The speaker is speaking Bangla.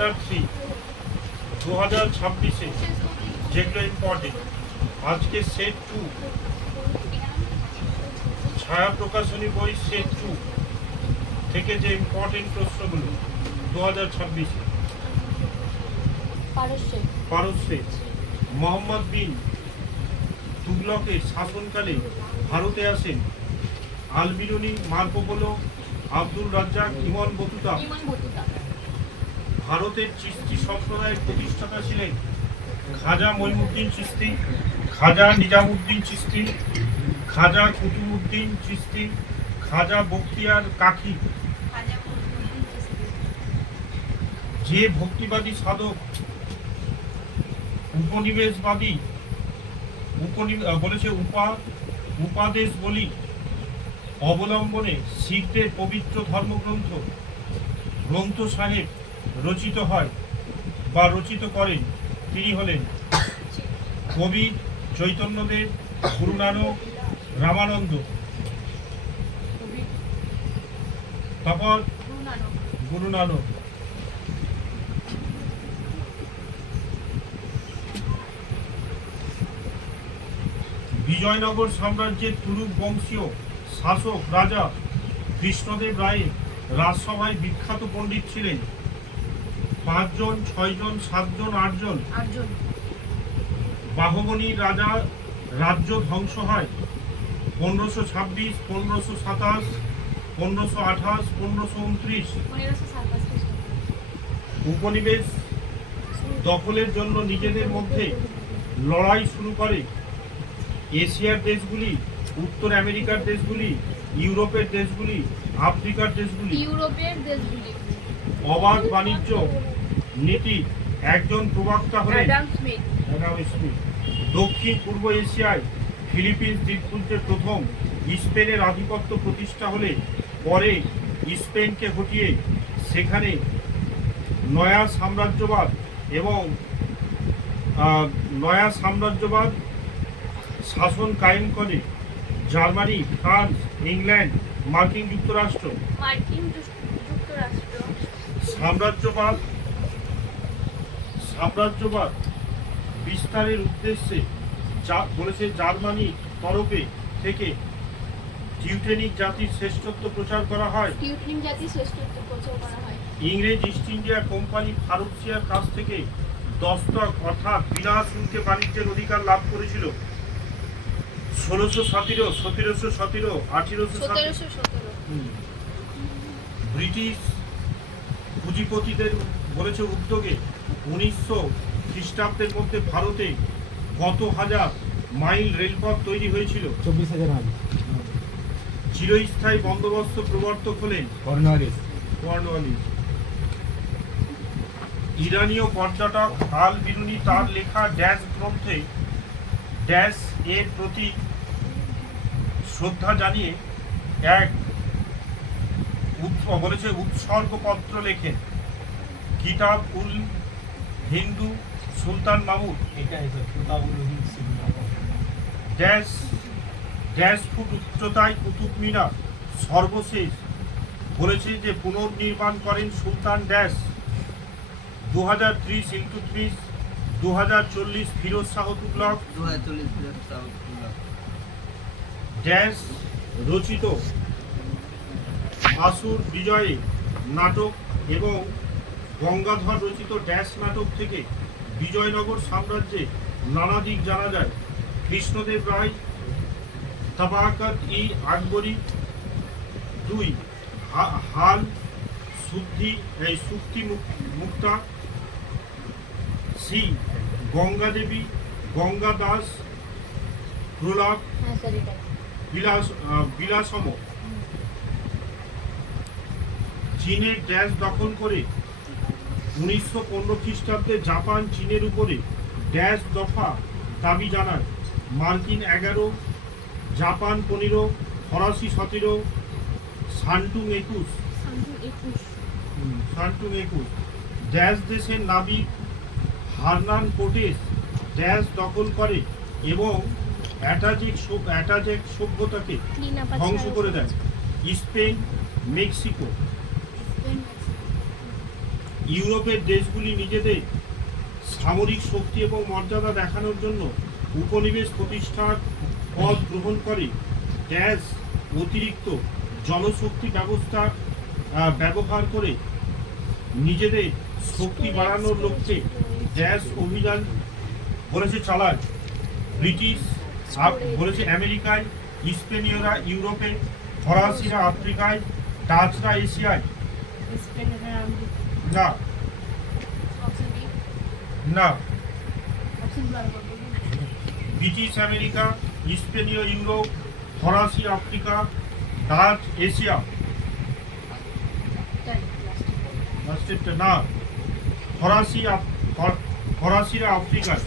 চ্যাপ্টার 3 2026-এ যেগুলো ইম্পর্টেন্ট, আজকে সেট 2 ছায়া প্রকাশনী বই সেট 2 থেকে যে ইম্পর্টেন্ট প্রশ্নগুলো 2026-এ। পারস্যে মোহাম্মদ বিন তুগলকের শাসনকালে ভারতে আসেন Al Biruni, Marco Polo, Abdul Razzaq, Ibn Battuta. ভারতের চিশতি সম্প্রদায়ের প্রতিষ্ঠাতা ছিলেন খাজা মঈনুদ্দিন চিশতি, খাজা নিজামুদ্দিন চিশতি, খাজা কুতুবউদ্দিন চিশতি, খাজা বখতিয়ার কাকি। যে ভক্তিবাদী সাধক উপনিবেশবাদী বলেছে উপাদেশ বলি অবলম্বনে শিখদের পবিত্র ধর্মগ্রন্থ সাহেব রচিত হয় বা রচিত করেন, তিনি হলেন কবি চৈতন্যদেব, গুরু নানক, রামানন্দ। তারপর গুরু নানক। বিজয়নগর সাম্রাজ্যের তুরুপ বংশীয় শাসক রাজা কৃষ্ণদেব রায়ের রাজসভায় বিখ্যাত পণ্ডিত ছিলেন 5 জন, 6 জন, 7 জন, 8 জন। বাহমনির রাজ্য ধ্বংস হয় 1526, 1527, 1528, 1529। উপনিবেশ দখলের জন্য নিজেদের মধ্যে লড়াই শুরু করে এশিয়ার দেশগুলি, উত্তর আমেরিকার দেশগুলি, ইউরোপের দেশগুলি, আফ্রিকার দেশগুলি। অবাধ বাণিজ্য নীতি একজন প্রবক্তা হলেন অ্যাডাম স্মিথ। দক্ষিণ পূর্ব এশিয়ায় ফিলিপিন্স দ্বীপপুঞ্জের প্রথম স্পেনের আধিপত্য প্রতিষ্ঠা হলে পরে স্পেনকে হটিয়ে সেখানে নয়া সাম্রাজ্যবাদ শাসন কায়েম করে জার্মানি, ফ্রান্স, ইংল্যান্ড, মার্কিন যুক্তরাষ্ট্র। সাম্রাজ্যবাদ বিস্তারের উদ্দেশ্যে বলেছে জার্মানির তরফে থেকে টিউটেনিক জাতির শ্রেষ্ঠত্ব প্রচার করা হয়। ইংরেজ ইস্ট ইন্ডিয়া কোম্পানি ফারুকসিয়ার কাছ থেকে দস্তক অর্থাৎ বিনা শুল্কে বাণিজ্যের অধিকার লাভ করেছিল 1617, 1717, 1817। ব্রিটিশ পুঁজিপতিদের বলেছে উদ্যোগে 1900 খ্রিস্টাব্দের মধ্যে ভারতে কত হাজার মাইল রেলপথ তৈরি হয়েছিল? 24,000 মাইল। চিরস্থায়ী বন্দোবস্ত প্রবর্তক হলেন কর্নওয়ালিস। ইরানীয় পর্যটক আল বিরুনি তার লেখা ড্যাশ গ্রন্থে ড্যাশ এর প্রতি শ্রদ্ধা জানিয়ে এক উৎসর্গপত্র লেখেন। কিতাব উল হিন্দু সুলতান মাহমুদ ড্যাশ ফুট উচ্চতায় কুতুব মিনার সর্বশেষ বলেছে যে পুনর্নির্মাণ করেন সুলতান ড্যাশ। 2030 × 2040 ফিরোজ শাহ তুগলক ড্যাশ রচিত আসুর বিজয়ে নাটক এবং গঙ্গাধর রচিত ড্যাশ নাটক থেকে বিজয়নগর সাম্রাজ্যে নানা দিক জানা যায়। কৃষ্ণদেব রায় তাবাকাত-ই আকবরী 2 হাল সুক্তি মুক্তা সি গঙ্গাদেবী, গঙ্গা দাস, প্রলাপ বিলাসম। চীনের ড্যাশ দখল করে 1915 খ্রিস্টাব্দে জাপান চীনের উপরে ড্যাশ দফা দাবি জানায়। মার্কিন 11, জাপান 15, ফরাসি 17, শান্টুং 21। ড্যাশ দেশের নাবিক হার্নান কোর্টেস ড্যাশ দখল করে এবং অ্যাটাজেক সভ্যতাকে ধ্বংস করে দেয়। Spain, Mexico. ইউরোপের দেশগুলি নিজেদের সামরিক শক্তি এবং মর্যাদা দেখানোর জন্য উপনিবেশ প্রতিষ্ঠার পথ গ্রহণ করে ড্যাশ অতিরিক্ত জনশক্তি ব্যবহার করে নিজেদের শক্তি বাড়ানোর লক্ষ্যে ড্যাশ অভিযান বলেছে চালায়। ব্রিটিশ বলেছে আমেরিকায়, স্পেনীয়রা ইউরোপে, ফরাসিরা আফ্রিকায়, ডাচরা এশিয়ায়। না না, ব্রিটিশ আমেরিকা, স্পেনীয় ইউরোপ, ফরাসি আফ্রিকা, ডাচ এশিয়া। না, ফরাসিরা আফ্রিকায়।